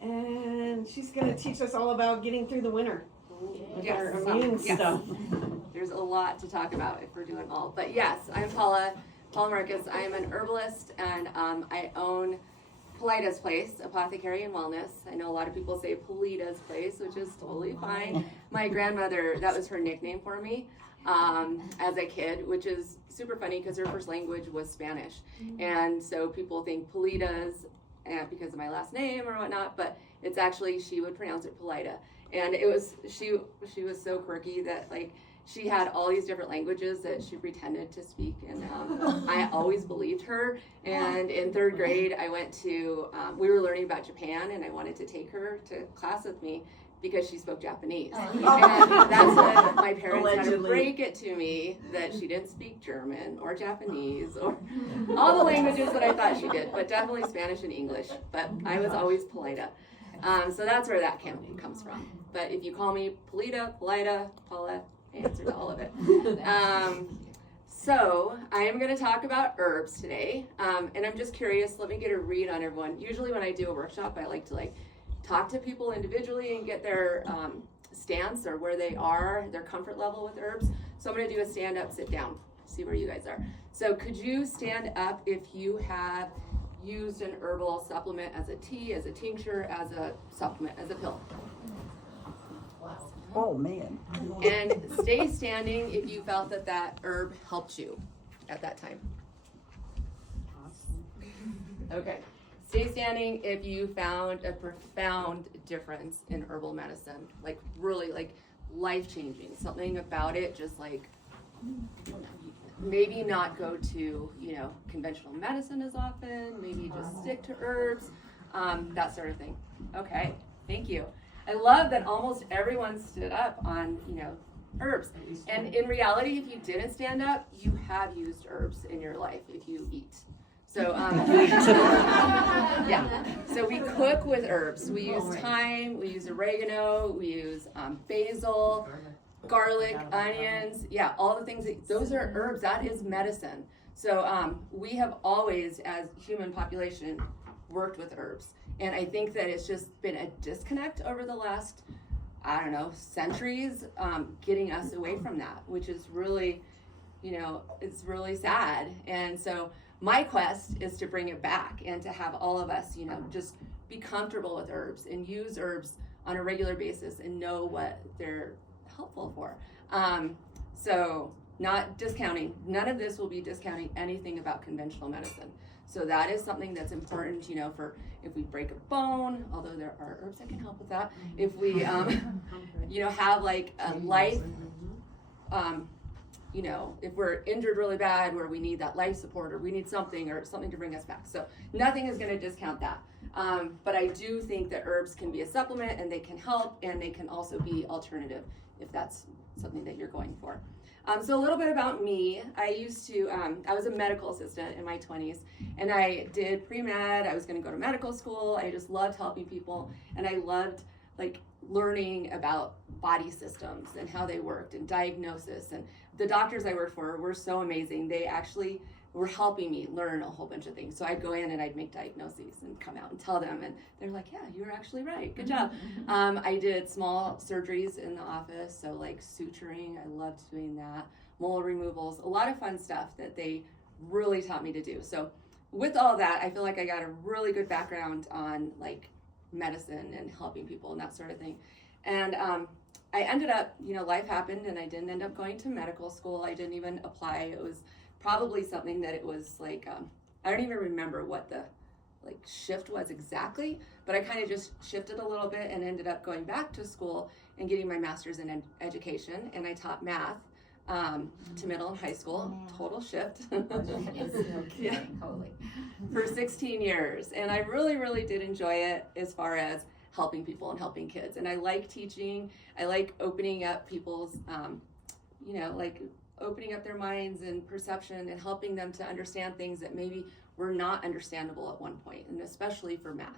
And she's going to teach us all about getting through the winter. With Yes. our immune stuff. There's a lot to talk about if we're doing all. But yes, I'm Paula Marquez. I am an herbalist, and I own Polita's Place, Apothecary and Wellness. I know a lot of people say Polita's Place, which is totally fine. My grandmother, that was her nickname for me as a kid, which is super funny because her first language was Spanish. And so people think Polita's because of my last name or whatnot, but it's actually, she would pronounce it Polita. And it was, she was so quirky that like she had all these different languages that she pretended to speak, and I always believed her. And in third grade, I went to, we were learning about Japan, and I wanted to take her to class with me because she spoke Japanese. And that's when my parents had to break it to me that she didn't speak German or Japanese or all the languages that I thought she did, but definitely Spanish and English. But I was always Polita. So that's where that comes from. But if you call me Polita, Paula, I answer to all of it. So I am going to talk about herbs today, and I'm just curious. Let me get a read on everyone. Usually when I do a workshop, I like to talk to people individually and get their stance or where they are, their comfort level with herbs. So I'm going to do a stand up, sit down, see where you guys are. So could you stand up if you have used an herbal supplement as a tea, as a tincture, as a supplement, as a pill? Oh man. And stay standing if you felt that herb helped you at that time. Okay. Stay standing if you found a profound difference in herbal medicine, like really like life-changing, something about it just like maybe not go to, conventional medicine as often, maybe just stick to herbs, that sort of thing. Okay, thank you. I love that almost everyone stood up on, herbs. And in reality, if you didn't stand up, you have used herbs in your life if you eat. So, yeah. So we cook with herbs. We use thyme, we use oregano, we use basil, garlic, onions, all the things, those are herbs. That is medicine. So we have always, as human population, worked with herbs. And I think that it's just been a disconnect over the last, centuries, getting us away from that, which is really, it's really sad. And so my quest is to bring it back and to have all of us, just be comfortable with herbs and use herbs on a regular basis and know what they're helpful for. So not discounting, none of this will be discounting anything about conventional medicine. So that is something that's important, for if we break a bone, although there are herbs that can help with that. If we, have like a life, if we're injured really bad where we need that life support or we need something to bring us back. So nothing is going to discount that. But I do think that herbs can be a supplement and they can help, and they can also be alternative if that's something that you're going for. So a little bit about me. I was a medical assistant in my 20s, and I did pre-med. I was going to go to medical school. I just loved helping people, and I loved learning about body systems and how they worked and diagnosis. And the doctors I worked for were so amazing. They actually were helping me learn a whole bunch of things. So I'd go in and I'd make diagnoses and come out and tell them, and they're like, yeah, you were actually right. Good job. I did small surgeries in the office, so like suturing, I loved doing that. Mole removals, a lot of fun stuff that they really taught me to do. So with all that, I feel like I got a really good background on medicine and helping people and that sort of thing. And I ended up, life happened and I didn't end up going to medical school. I didn't even apply. It was probably something that it was I don't even remember what the shift was exactly, but I kind of just shifted a little bit and ended up going back to school and getting my master's in education, and I taught math to middle and high school. Total shift. Yeah. For 16 years, and I really, really did enjoy it as far as helping people and helping kids. And I like teaching. I like opening up people's, opening up their minds and perception and helping them to understand things that maybe were not understandable at one point, and especially for math.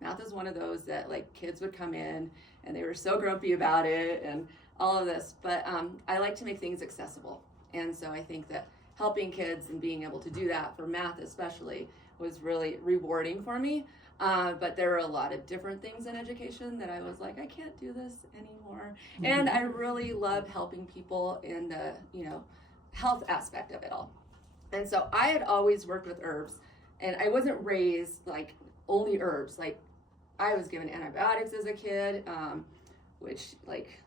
Math is one of those that kids would come in and they were so grumpy about it and all of this, but I like to make things accessible. And so I think that helping kids and being able to do that for math especially was really rewarding for me. But there were a lot of different things in education that I was like, I can't do this anymore. And I really love helping people in the, health aspect of it all. And so I had always worked with herbs, and I wasn't raised like only herbs. Like I was given antibiotics as a kid, which like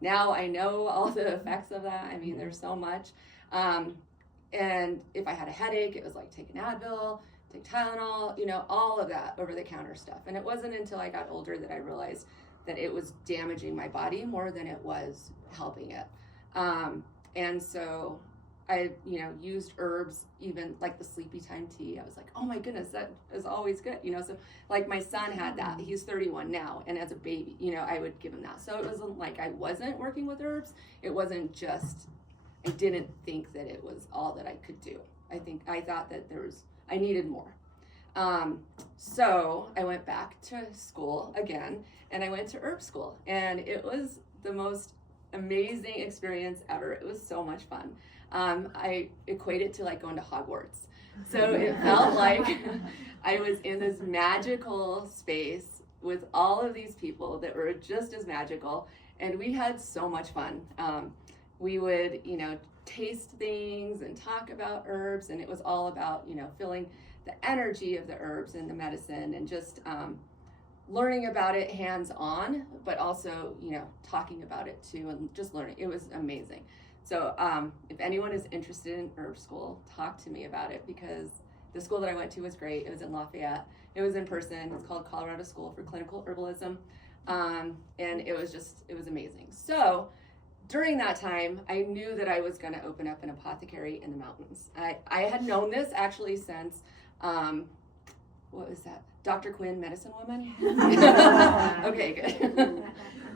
now I know all the effects of that. I mean, there's so much. And if I had a headache, it was like take an Advil, take Tylenol, all of that over-the-counter stuff. And it wasn't until I got older that I realized that it was damaging my body more than it was helping it. And so I, used herbs, even like the sleepy time tea. I was like, oh my goodness, that is always good, So like my son had that. He's 31 now, and as a baby, I would give him that. So it wasn't like I wasn't working with herbs. It wasn't just, I didn't think that it was all that I could do. I thought that I needed more. So I went back to school again, and I went to herb school, and it was the most amazing experience ever. It was so much fun. I equate it to like going to Hogwarts. So it felt like I was in this magical space with all of these people that were just as magical, and we had so much fun. We would, taste things and talk about herbs, and it was all about, feeling the energy of the herbs and the medicine, and just learning about it hands-on, but also, talking about it too, and just learning. It was amazing. So if anyone is interested in herb school, talk to me about it, because the school that I went to was great. It was in Lafayette. It was in person. It's called Colorado School for Clinical Herbalism. And it was amazing. So during that time, I knew that I was going to open up an apothecary in the mountains. I had known this actually since, what was that? Dr. Quinn, Medicine Woman? Okay, good.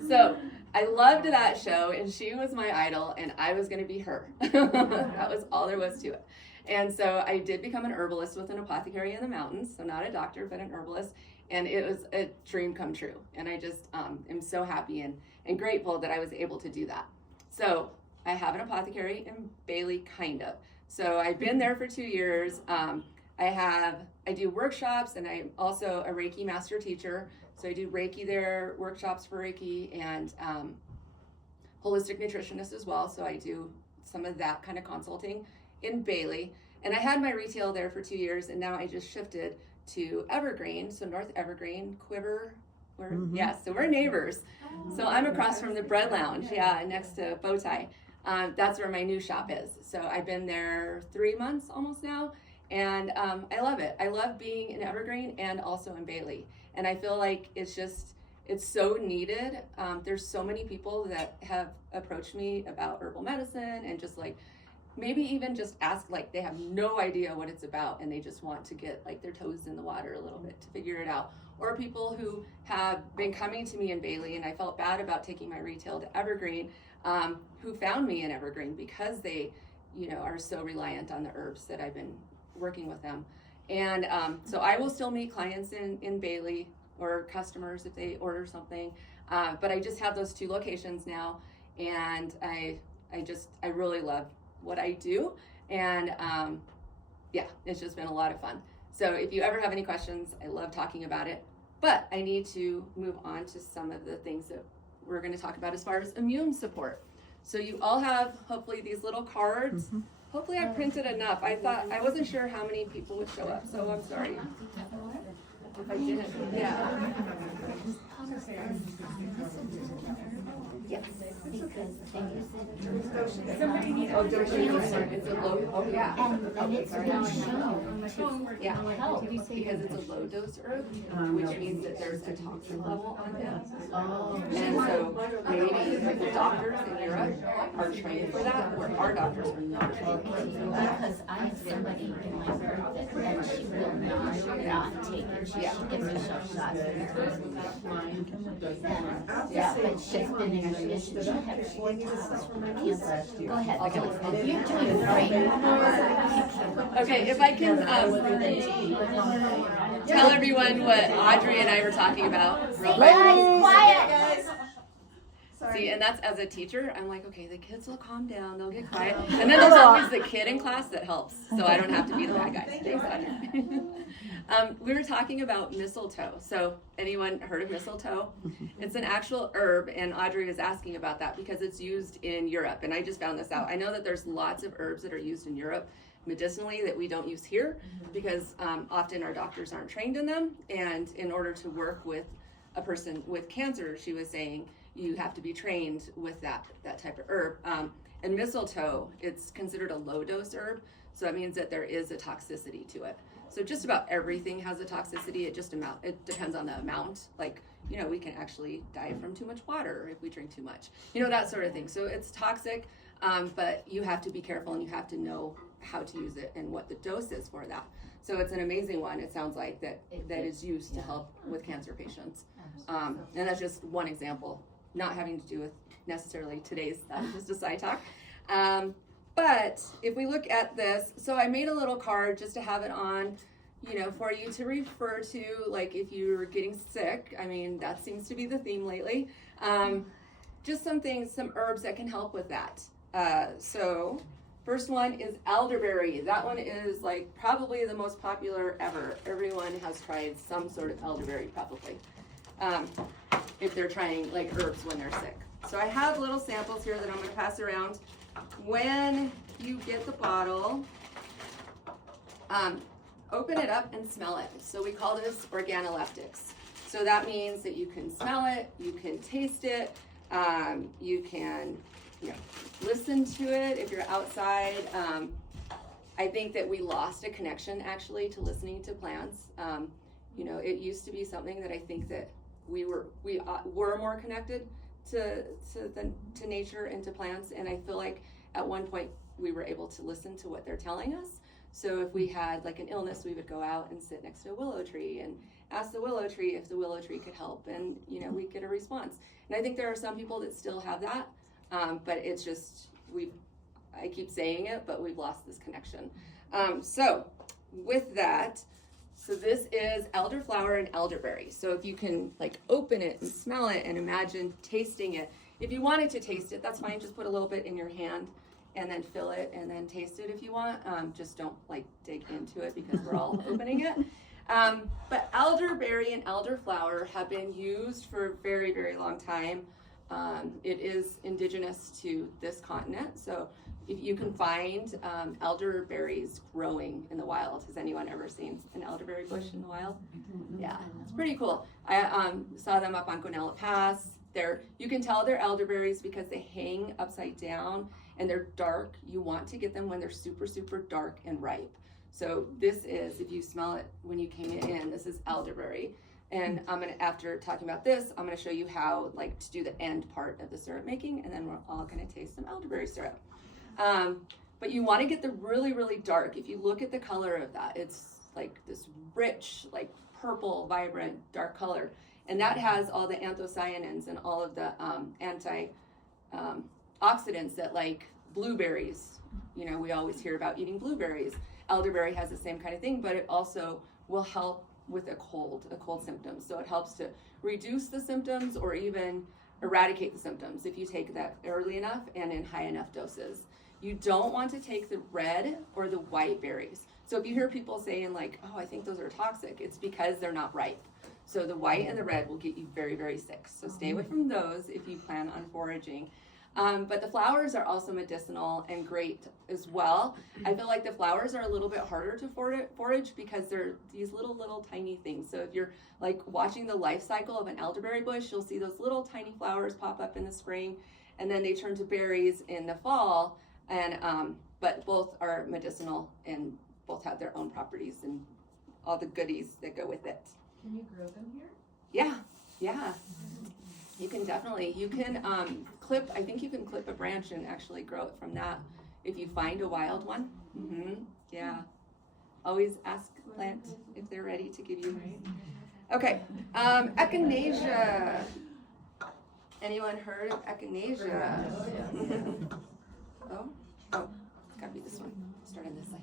So I loved that show, and she was my idol, and I was going to be her. That was all there was to it. And so I did become an herbalist with an apothecary in the mountains, so not a doctor, but an herbalist, and it was a dream come true. And I just am so happy and grateful that I was able to do that. So I have an apothecary in Bailey, kind of. So I've been there for 2 years. I do workshops, and I'm also a Reiki master teacher. So I do Reiki there, workshops for Reiki, and holistic nutritionist as well. So I do some of that kind of consulting in Bailey. And I had my retail there for 2 years, and now I just shifted to Evergreen, so North Evergreen, Quiver. So we're neighbors. So I'm across from the Bread Lounge, next to Bowtie. That's where my new shop is. So I've been there 3 months almost now, and I love it. I love being in Evergreen and also in Bailey. And I feel like it's so needed. There's so many people that have approached me about herbal medicine, and just like, maybe even just ask, like they have no idea what it's about, and they just want to get like their toes in the water a little bit to figure it out. Or people who have been coming to me in Bailey, and I felt bad about taking my retail to Evergreen, who found me in Evergreen because they, are so reliant on the herbs that I've been working with them. And so I will still meet clients in Bailey, or customers if they order something. But I just have those 2 locations now, and I really love what I do. And it's just been a lot of fun. So if you ever have any questions, I love talking about it. But I need to move on to some of the things that we're going to talk about as far as immune support. So you all have, hopefully, these little cards. Mm-hmm. Hopefully I printed enough. I wasn't sure how many people would show up, so I'm sorry if I didn't. Yeah. Yes. Somebody needs it's a low. Oh yeah. And it's been shown to help because it's a low dose herb, which means that there's a toxin level on it. Oh. And so maybe the doctors in Europe are trained for that, where our doctors are not trained. Because I have somebody in my group that she will not take it. She gets herself shot. But she's been in remission. She'll have 4 times cancer. Go ahead. You're doing great. Okay, if I can tell everyone what Audrey and I were talking about real quick. Quiet. Sorry. See, and that's as a teacher, I'm like, okay, the kids will calm down, they'll get quiet. And then there's always the kid in class that helps, so I don't have to be the bad guy. Thanks, Audrey. We were talking about mistletoe. So anyone heard of mistletoe? It's an actual herb, and Audrey was asking about that because it's used in Europe, and I just found this out. I know that there's lots of herbs that are used in Europe medicinally that we don't use here because often our doctors aren't trained in them, and in order to work with a person with cancer, she was saying, you have to be trained with that type of herb. And mistletoe, it's considered a low dose herb, so that means that there is a toxicity to it. So just about everything has a toxicity. It depends on the amount. Like, we can actually die from too much water if we drink too much. That sort of thing. So it's toxic, but you have to be careful and you have to know how to use it and what the dose is for that. So it's an amazing one. It sounds like that is used to help with cancer patients. And that's just one example, not having to do with necessarily today's, just a side talk. But if we look at this, so I made a little card just to have it on, for you to refer to, like if you're getting sick. I mean, that seems to be the theme lately. Just some herbs that can help with that. So first one is elderberry. That one is like probably the most popular ever. Everyone has tried some sort of elderberry probably. If they're trying like herbs when they're sick. So I have little samples here that I'm going to pass around. When you get the bottle, open it up and smell it. So we call this organoleptics. So that means that you can smell it, you can taste it, you can listen to it if you're outside. I think that we lost a connection actually to listening to plants. It used to be something that I think that we were more connected to nature and to plants, and I feel like at one point we were able to listen to what they're telling us. So if we had like an illness, we would go out and sit next to a willow tree and ask the willow tree if the willow tree could help, and we'd get a response. And I think there are some people that still have that, but it's just I keep saying it, but we've lost this connection. So with that, so this is elderflower and elderberry. So if you can like open it and smell it and imagine tasting it. If you wanted to taste it, that's fine. Just put a little bit in your hand and then fill it and then taste it if you want. Just don't like dig into it because we're all opening it. But elderberry and elderflower have been used for a very, very long time. It is indigenous to this continent. So if you can find elderberries growing in the wild. Has anyone ever seen an elderberry bush in the wild? Yeah, it's pretty cool. I saw them up on Guanella Pass. You can tell they're elderberries because they hang upside down and they're dark. You want to get them when they're super, super dark and ripe. So this is, if you smell it when you came in, this is elderberry. And after talking about this, I'm gonna show you how to do the end part of the syrup making, and then we're all gonna taste some elderberry syrup. But you wanna get the really, really dark. If you look at the color of that, it's like this rich, like purple, vibrant, dark color. And that has all the anthocyanins and all of the antioxidants that like blueberries, we always hear about eating blueberries. Elderberry has the same kind of thing, but it also will help with a cold symptom. So it helps to reduce the symptoms or even eradicate the symptoms if you take that early enough and in high enough doses. You don't want to take the red or the white berries. So if you hear people saying like, oh, I think those are toxic, it's because they're not ripe. So the white and the red will get you very, very sick. So stay away from those if you plan on foraging. But the flowers are also medicinal and great as well. I feel like the flowers are a little bit harder to forage because they're these little tiny things. So if you're like watching the life cycle of an elderberry bush, you'll see those little tiny flowers pop up in the spring, and then they turn to berries in the fall. And but both are medicinal and both have their own properties and all the goodies that go with it. Can you grow them here? Yeah. You can definitely, clip, I think you can clip a branch and actually grow it from that if you find a wild one. Yeah. Always ask plant if they're ready to give you. Okay, echinacea. Anyone heard of echinacea? Oh, it's gotta be this one. Start on this side.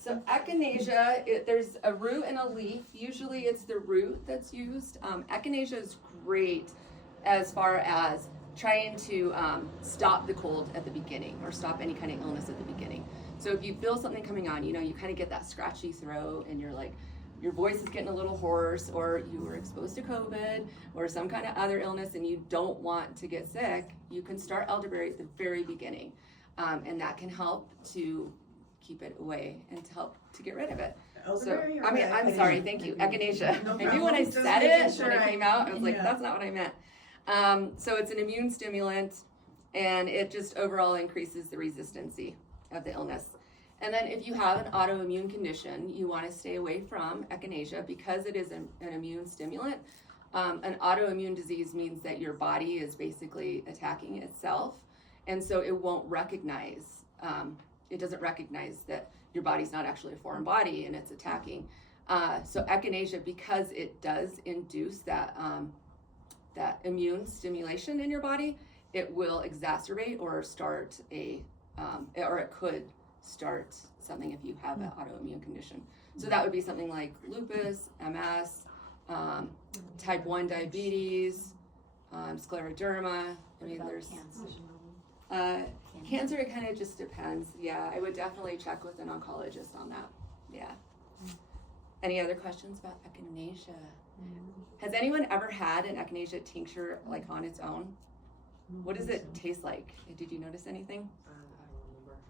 So echinacea, there's a root and a leaf. Usually it's the root that's used. Echinacea is great as far as trying to stop the cold at the beginning or stop any kind of illness at the beginning. So if you feel something coming on, you know, you kind of get that scratchy throat and you're like, your voice is getting a little hoarse, or you were exposed to COVID or some kind of other illness and you don't want to get sick, you can start elderberry at the very beginning. And that can help to keep it away and to help to get rid of it. Elderberry So, or I mean, I'm echinacea? sorry, thank you, echinacea. No I knew when I problem. Just said making it, sure when it I- came out, I was like, yeah. that's not what I meant. So it's an immune stimulant, and it just overall increases the resistancy of the illness. And then if you have an autoimmune condition, you want to stay away from echinacea because it is an immune stimulant. An autoimmune disease means that your body is basically attacking itself, and so it won't recognize, it doesn't recognize that your body's not actually a foreign body and it's attacking. So echinacea, because it does induce that immune stimulation in your body, it will exacerbate or start or it could start something if you have an autoimmune condition. So that would be something like lupus, MS, type 1 diabetes, scleroderma. I mean, there's cancer, it kind of just depends. Yeah, I would definitely check with an oncologist on that. Yeah. Any other questions about echinacea? Has anyone ever had an echinacea tincture like on its own? What does it taste like? Did you notice anything? I don't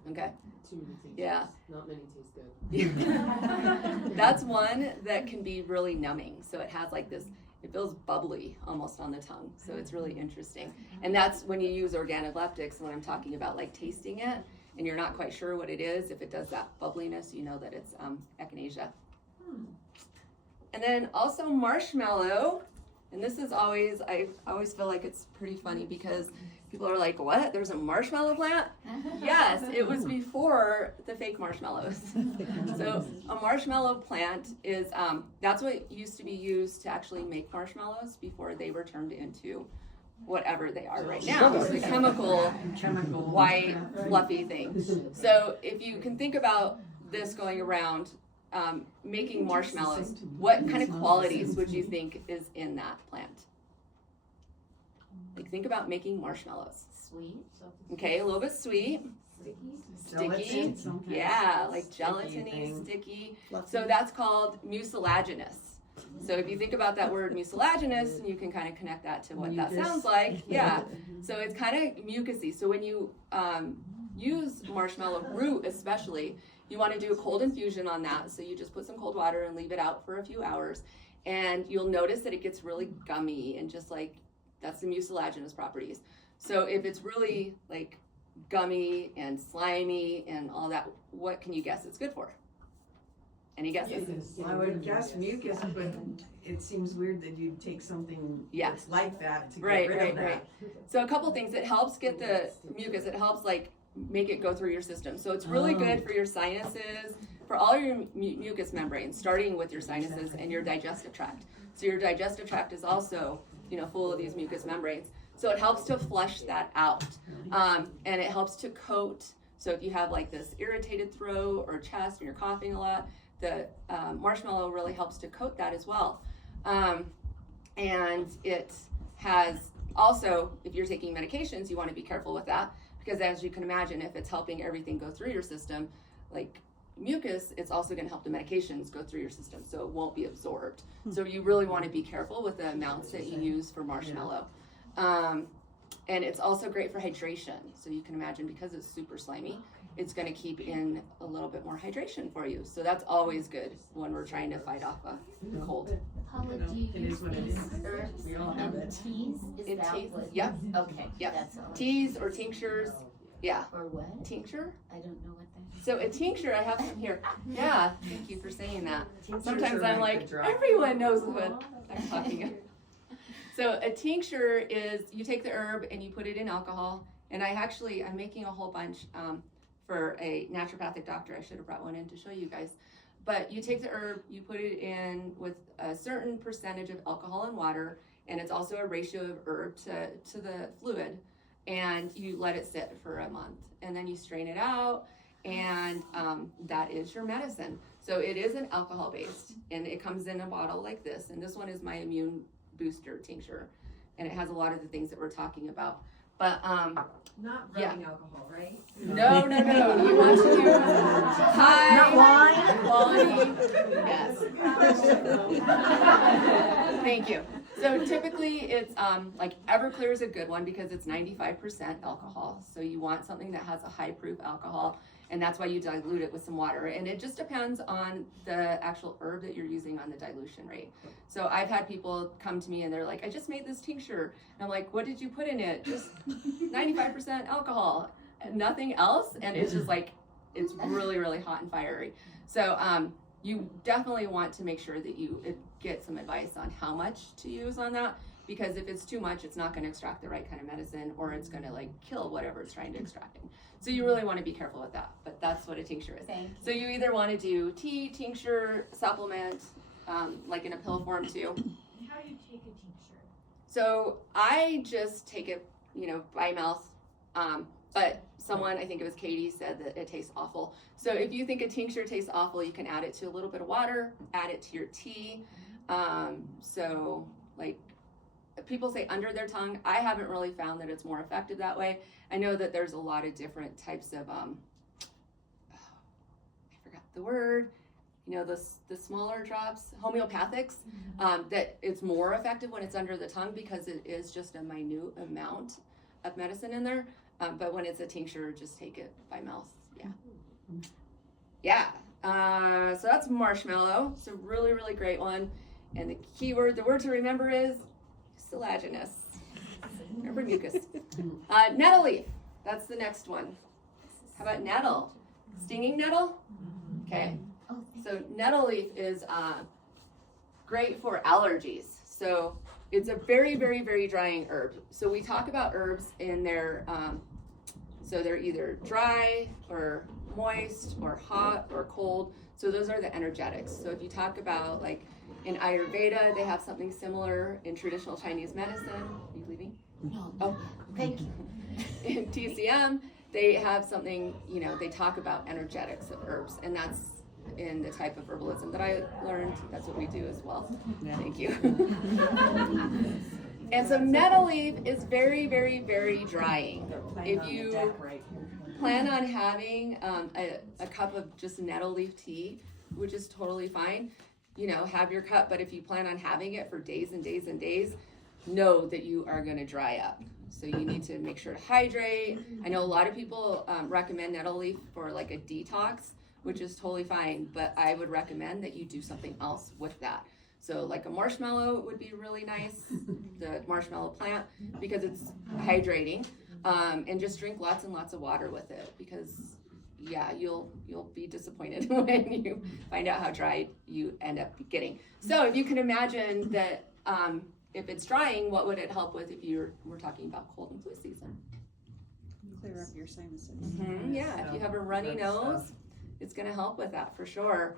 remember. Okay. Too many tastes. Yeah. Not many taste good. That's one that can be really numbing. So it has like this, it feels bubbly almost on the tongue. So it's really interesting. And that's when you use organoleptics, when I'm talking about like tasting it and you're not quite sure what it is. If it does that bubbliness, you know that it's echinacea. And then also marshmallow. And this is always, I always feel like it's pretty funny because people are like, what? There's a marshmallow plant? Yes, it was before the fake marshmallows. So a marshmallow plant is, that's what used to be used to actually make marshmallows before they were turned into whatever they are right now. The chemical, white, fluffy thing. So if you can think about this going around, making marshmallows, what kind of qualities would you think is in that plant? Like think about making marshmallows. Sweet. Okay, a little bit sweet, sticky, yeah, like gelatiny, sticky. So that's called mucilaginous. So if you think about that word mucilaginous, you can kind of connect that to what that sounds like. Yeah. So it's kind of mucusy. So when you use marshmallow root especially, you want to do a cold infusion on that. So you just put some cold water and leave it out for a few hours. And you'll notice that it gets really gummy and just like, that's the mucilaginous properties. So if it's really like gummy and slimy and all that, what can you guess it's good for? Any guesses? I would guess mucus, but it seems weird that you'd take something Yeah. that's like that to get Right, rid right, of that. right. So a couple things, it helps get the mucus, it helps like make it go through your system. So it's really good for your sinuses, for all your mucous membranes, starting with your sinuses and your digestive tract. So your digestive tract is also, full of these mucous membranes. So it helps to flush that out. And it helps to coat. So if you have like this irritated throat or chest and you're coughing a lot, the marshmallow really helps to coat that as well. And it has also, if you're taking medications, you want to be careful with that. Because as you can imagine, if it's helping everything go through your system, like mucus, it's also going to help the medications go through your system, so it won't be absorbed. So you really want to be careful with the amounts that you use for marshmallow. And it's also great for hydration. So you can imagine, because it's super slimy, it's going to keep in a little bit more hydration for you. So that's always good when we're trying to fight off a cold. Paula, do you It use is what it these is. herbs We all have in it. teas? Is In that teas, what? yep. Okay, Yep. that's all. Teas or tinctures, yeah. Or what? Tincture? I don't know what that is. So a tincture, I have some here. Yeah, thank you for saying that. Tinctures Sometimes are I'm like like, the drug. everyone knows what I'm talking about. So a tincture is, you take the herb and you put it in alcohol. And I'm making a whole bunch for a naturopathic doctor. I should have brought one in to show you guys. But you take the herb, you put it in with a certain percentage of alcohol and water, and it's also a ratio of herb to the fluid. And you let it sit for a month. And then you strain it out, and that is your medicine. So it is an alcohol based, and it comes in a bottle like this. And this one is my immune booster tincture, and it has a lot of the things that we're talking about. But Not Yeah. rubbing alcohol, right? no. You want to do high Not wine? quality. Yes. Thank you. So typically it's like Everclear is a good one because it's 95% alcohol. So you want something that has a high proof alcohol, and that's why you dilute it with some water. And it just depends on the actual herb that you're using on the dilution rate. So I've had people come to me and they're like, I just made this tincture. And I'm like, what did you put in it? Just 95% alcohol, and nothing else. And it's just like, it's really, really hot and fiery. So you definitely want to make sure that you get some advice on how much to use on that, because if it's too much, it's not going to extract the right kind of medicine, or it's going to like kill whatever it's trying to extract. So you really want to be careful with that, but that's what a tincture is. Thank you. So you either want to do tea, tincture, supplement, like in a pill form too. How do you take a tincture? So I just take it, by mouth. But someone, I think it was Katie, said that it tastes awful. So if you think a tincture tastes awful, you can add it to a little bit of water, add it to your tea. So like people say under their tongue. I haven't really found that it's more effective that way. I know that there's a lot of different types of, I forgot the word, the smaller drops, homeopathics, that it's more effective when it's under the tongue because it is just a minute amount of medicine in there. But when it's a tincture, just take it by mouth. Yeah. So that's marshmallow. It's a really, really great one. And the word to remember is stillaginous. Remember mucus. Nettle leaf. That's the next one. How about nettle? Stinging nettle? Okay. So nettle leaf is great for allergies. So it's a very, very, very drying herb. So we talk about herbs in their, so they're either dry or moist or hot or cold. So those are the energetics. So if you talk about like in Ayurveda, they have something similar in traditional Chinese medicine. Are you leaving? No, Oh, thank you. in TCM, they have something, they talk about energetics of herbs, and that's in the type of herbalism that I learned. That's what we do as well. Thank you. And so nettle leaf is very, very, very drying. If you plan on having a cup of just nettle leaf tea, which is totally fine, have your cup, but if you plan on having it for days and days and days, know that you are going to dry up. So you need to make sure to hydrate. I know a lot of people recommend nettle leaf for like a detox, which is totally fine, but I would recommend that you do something else with that. So like a marshmallow would be really nice, the marshmallow plant, because it's hydrating, and just drink lots and lots of water with it, because you'll be disappointed when you find out how dry you end up getting. So if you can imagine that, if it's drying, what would it help with if we're talking about cold and flu season? Clear up your sinuses. Yeah, if you have a runny nose, it's going to help with that for sure.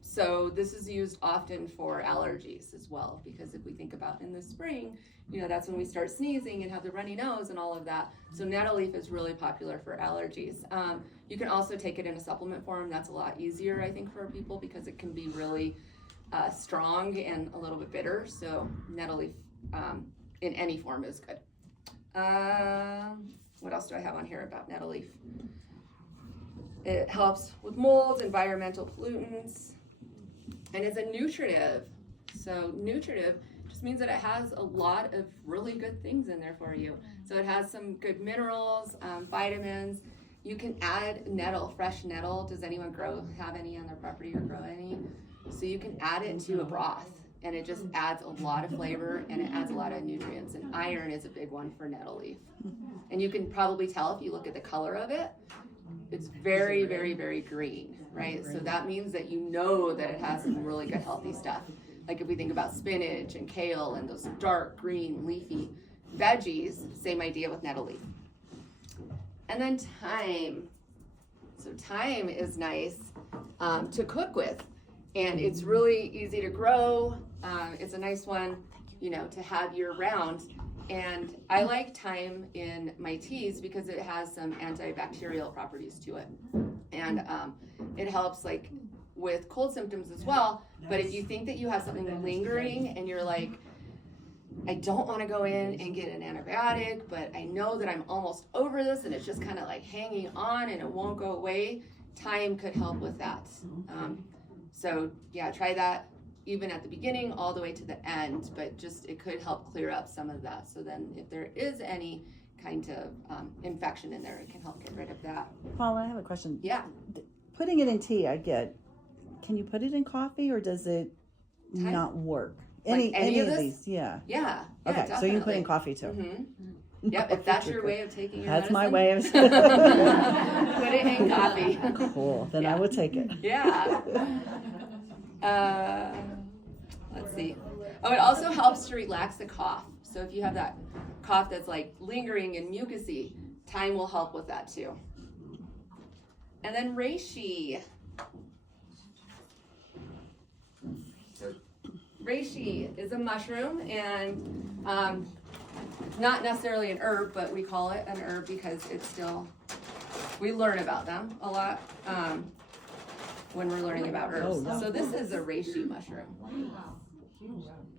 So this is used often for allergies as well, because if we think about in the spring, that's when we start sneezing and have the runny nose and all of that. So nettle leaf is really popular for allergies. You can also take it in a supplement form. That's a lot easier, I think, for people, because it can be really strong and a little bit bitter. So nettle leaf in any form is good. What else do I have on here about nettle leaf? It helps with molds, environmental pollutants, and it's a nutritive. So nutritive just means that it has a lot of really good things in there for you. So it has some good minerals, vitamins. You can add nettle, fresh nettle. Does anyone have any on their property or grow any? So you can add it to a broth, and it just adds a lot of flavor, and it adds a lot of nutrients. And iron is a big one for nettle leaf. And you can probably tell if you look at the color of it. It's very, very, very green, right? So that means that that it has some really good healthy stuff. Like if we think about spinach and kale and those dark green leafy veggies, same idea with nettle leaf. And then thyme. So thyme is nice to cook with, and it's really easy to grow. It's a nice one, to have year round. And I like thyme in my teas because it has some antibacterial properties to it. And it helps like with cold symptoms as well. But if you think that you have something lingering and you're like, I don't want to go in and get an antibiotic, but I know that I'm almost over this and it's just kind of like hanging on and it won't go away. Time could help with that. So yeah, try that even at the beginning all the way to the end, but just it could help clear up some of that. So then if there is any kind of infection in there, it can help get rid of that. Paula, I have a question. Yeah. Putting it in tea, I get. Can you put it in coffee, or does it Time- not work? Like any of this? these, yeah. Yeah. Okay, so you can put in definitely. coffee too. Mm-hmm. Yep, if that's your way of taking your That's medicine. my way of. Put it in coffee. Cool. Then I will take it. Yeah. Let's see. Oh, it also helps to relax the cough. So if you have that cough that's like lingering and mucusy, thyme will help with that too. And then reishi. So reishi is a mushroom and not necessarily an herb, but we call it an herb because it's still, we learn about them a lot when we're learning about herbs. Oh, So this is a reishi mushroom. Wow.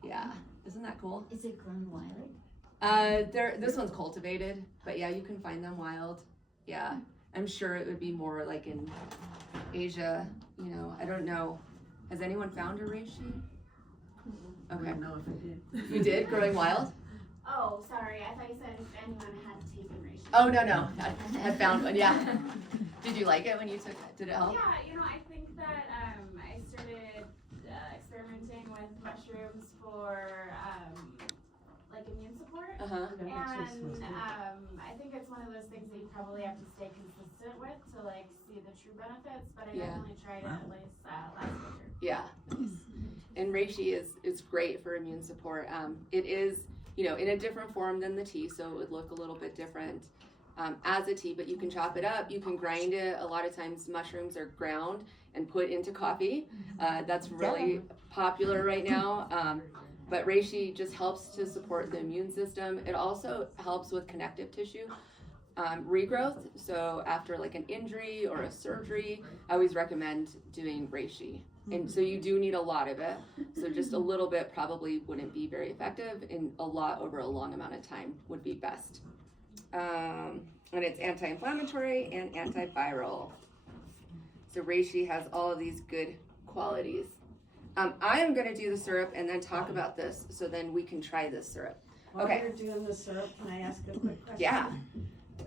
Yeah, isn't that cool? Is it grown wild? This one's cultivated, but yeah, you can find them wild. Yeah, I'm sure it would be more like in Asia. You know, I don't know. Has anyone found a reishi? I Okay, don't know if I did. you did growing wild. Oh, sorry. I thought you said if anyone had taken reishi. Oh no, I had found one. Yeah. Did you like it when you took it? Did it help? Yeah, I think that I started experimenting with mushrooms for like immune support. Uh huh. And I think it's one of those things that you probably have to stay consistent with to like see the true benefits. But I Yeah. definitely tried it at least last winter. Yeah. And reishi is great for immune support. It is, in a different form than the tea, so it would look a little bit different as a tea, but you can chop it up, you can grind it. A lot of times mushrooms are ground and put into coffee. That's really popular right now. But reishi just helps to support the immune system. It also helps with connective tissue regrowth. So after like an injury or a surgery, I always recommend doing reishi. And so you do need a lot of it. So just a little bit probably wouldn't be very effective, and a lot over a long amount of time would be best. And it's anti-inflammatory and antiviral. So reishi has all of these good qualities. I am going to do the syrup and then talk about this, so then we can try this syrup. While Okay. you're doing the syrup, can I ask a quick question? Yeah.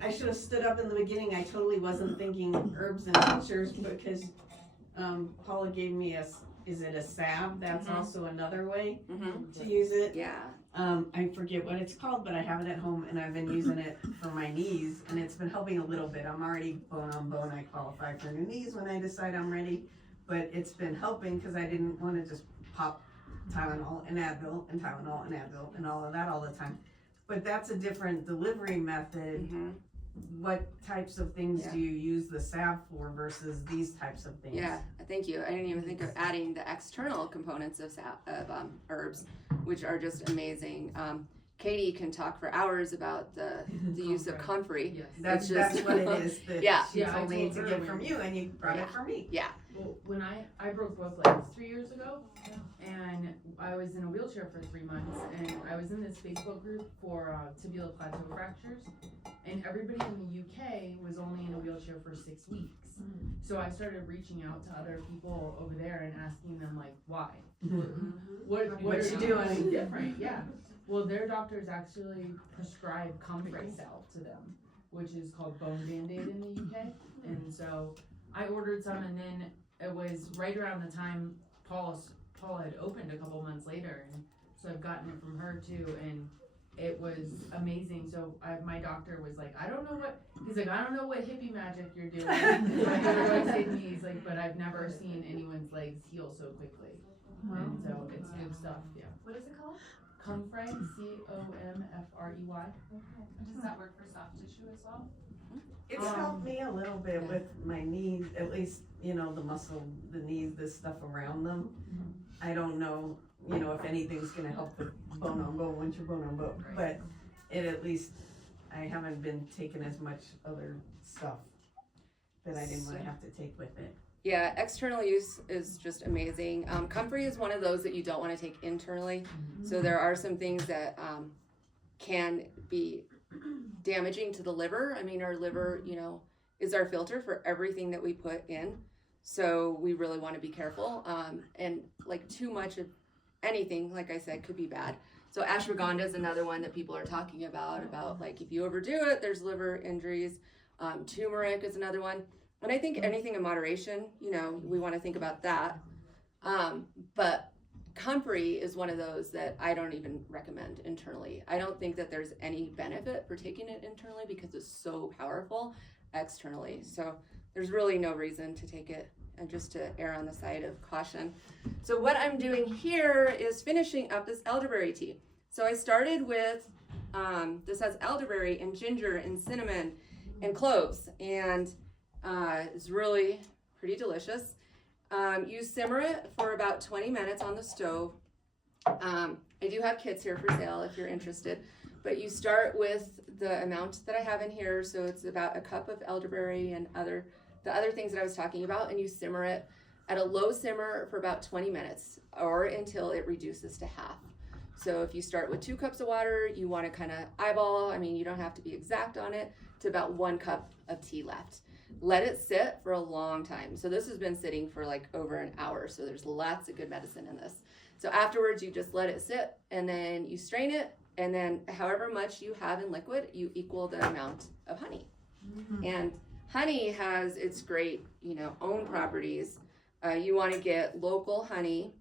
I should have stood up in the beginning. I totally wasn't thinking herbs and tinctures because Paula gave me is it a salve? That's Mhm. also another way Mm-hmm. to use it. Yeah. I forget what it's called, but I have it at home and I've been using it for my knees and it's been helping a little bit. I'm already bone on bone. I qualify for new knees when I decide I'm ready, but it's been helping because I didn't want to just pop Tylenol and Advil and Tylenol and Advil and all of that all the time. But that's a different delivery method. Mm-hmm. What types of things Yeah. do you use the salve for versus these types of things? Yeah, thank you. I didn't even think of adding the external components of herbs, which are just amazing. Katie can talk for hours about the use of comfrey. Yes. That's It's just- what it is that Yeah. she Yeah, I told me told to her get when- from you and you brought it for me. Well, when I broke both legs 3 years ago, and I was in a wheelchair for 3 months, and I was in this Facebook group for tibial plateau fractures, and everybody in the UK was only in a wheelchair for 6 weeks. So I started reaching out to other people over there and asking them like, why? What What are you you doing? doing different? Yeah. Well, their doctors actually prescribe comfrey salve to them, which is called bone band-aid in the UK. And so I ordered some, and then it was right around the time Paula had opened a couple months later, and so I've gotten it from her too, and it was amazing. So my doctor was like, I don't know what hippie magic you're doing. He's like, but I've never seen anyone's legs heal so quickly. And so it's good stuff, yeah. What is it called? Comfrey, C-O-M-F-R-E-Y. Does that work for soft tissue as well? It's helped me a little bit with my knees, at least, the muscle, the knees, the stuff around them. I don't know, if anything's gonna help with bone on bone once you're bone on bone, but it at least, I haven't been taking as much other stuff that I didn't wanna have to take with it. Yeah, external use is just amazing. Comfrey is one of those that you don't want to take internally. So there are some things that can be damaging to the liver. I mean, our liver, you know, is our filter for everything that we put in. So we really want to be careful. And like too much of anything, like I said, could be bad. So ashwagandha is another one that people are talking about like if you overdo it, there's liver injuries. Turmeric is another one. And I think anything in moderation, you know, we want to think about that. But comfrey is one of those that I don't even recommend internally. I don't think that there's any benefit for taking it internally because it's so powerful externally. So there's really no reason to take it, and just to err on the side of caution. So what I'm doing here is finishing up this elderberry tea. So I started with, this has elderberry and ginger and cinnamon and cloves, and it's really pretty delicious. You simmer it for about 20 minutes on the stove. I do have kits here for sale if you're interested, but you start with the amount that I have in here. So it's about a cup of elderberry and the other things that I was talking about, and you simmer it at a low simmer for about 20 minutes or until it reduces to half. So if you start with 2 cups of water, you want to kind of eyeball, I mean, you don't have to be exact on it, to about 1 cup of tea left. Let it sit for a long time. So this has been sitting for like over an hour. So there's lots of good medicine in this. So afterwards, you just let it sit and then you strain it. And then however much you have in liquid, you equal the amount of honey. Mm-hmm. And honey has its great, you know, own properties. You want to get local honey.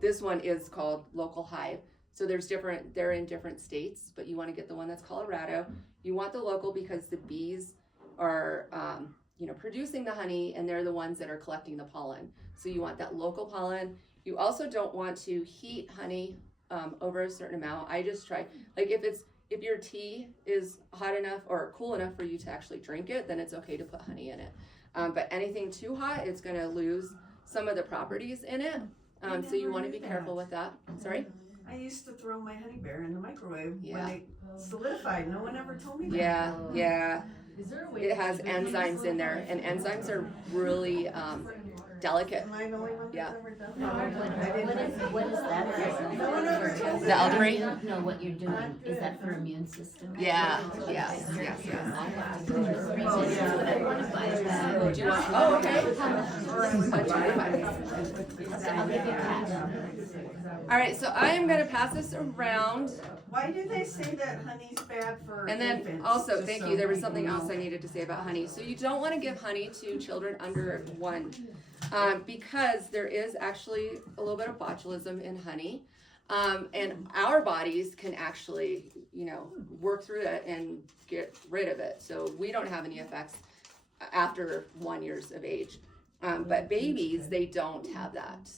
This one is called Local Hive. So they're in different states, but you want to get the one that's Colorado. You want the local because the bees are, you know, producing the honey, and they're the ones that are collecting the pollen. So you want that local pollen. You also don't want to heat honey over a certain amount. I just try, like if your tea is hot enough or cool enough for you to actually drink it, then it's okay to put honey in it. But anything too hot, it's going to lose some of the properties in it. So you want to be careful with that. Sorry? I used to throw my honey bear in the microwave when Yeah. it solidified. No one ever told me that. Yeah. Is there a way It has enzymes in there, and enzymes are really delicate. Am I the only one that's Yeah. ever done that? What is that? No one ever told me. The elderberry? I don't know what you're doing. Is that for immune system? Yes. Oh, okay. I'll give you cash. All right, so I am going to pass this around. Why do they say that honey's bad for And then infants? also, Just thank so you, there was people something else know. I needed to say about honey. So you don't want to give honey to children under 1 because there is actually a little bit of botulism in honey. And our bodies can actually, you know, work through it and get rid of it. So we don't have any effects after 1 year of age. But babies, they don't have that.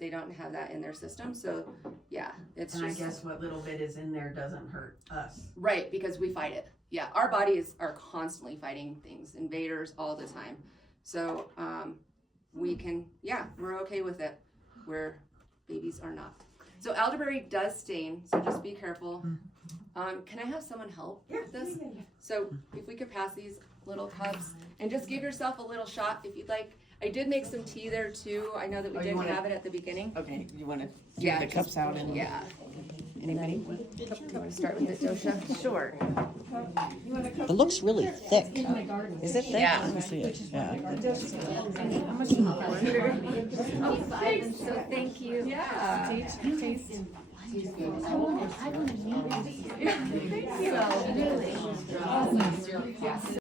They don't have that in their system. So yeah, it's And just. I guess what little bit is in there doesn't hurt us. Right, because we fight it. Yeah, our bodies are constantly fighting things, invaders all the time. So we can, we're okay with it, where babies are not. So elderberry does stain, so just be careful. Can I have someone help with this? Yeah. So if we could pass these little cups, and just give yourself a little shot if you'd like. I did make some tea there too. I know that we Oh, you didn't wanna- have it at the beginning. Okay, you want to Yeah, the cups out and Yeah. anybody? You want to start with this, Dosha? Sure. It looks really thick. Is it thick? Yeah. Let me see it. Yeah. So thank you. Yeah. I want to meet you. Thank you. So, really.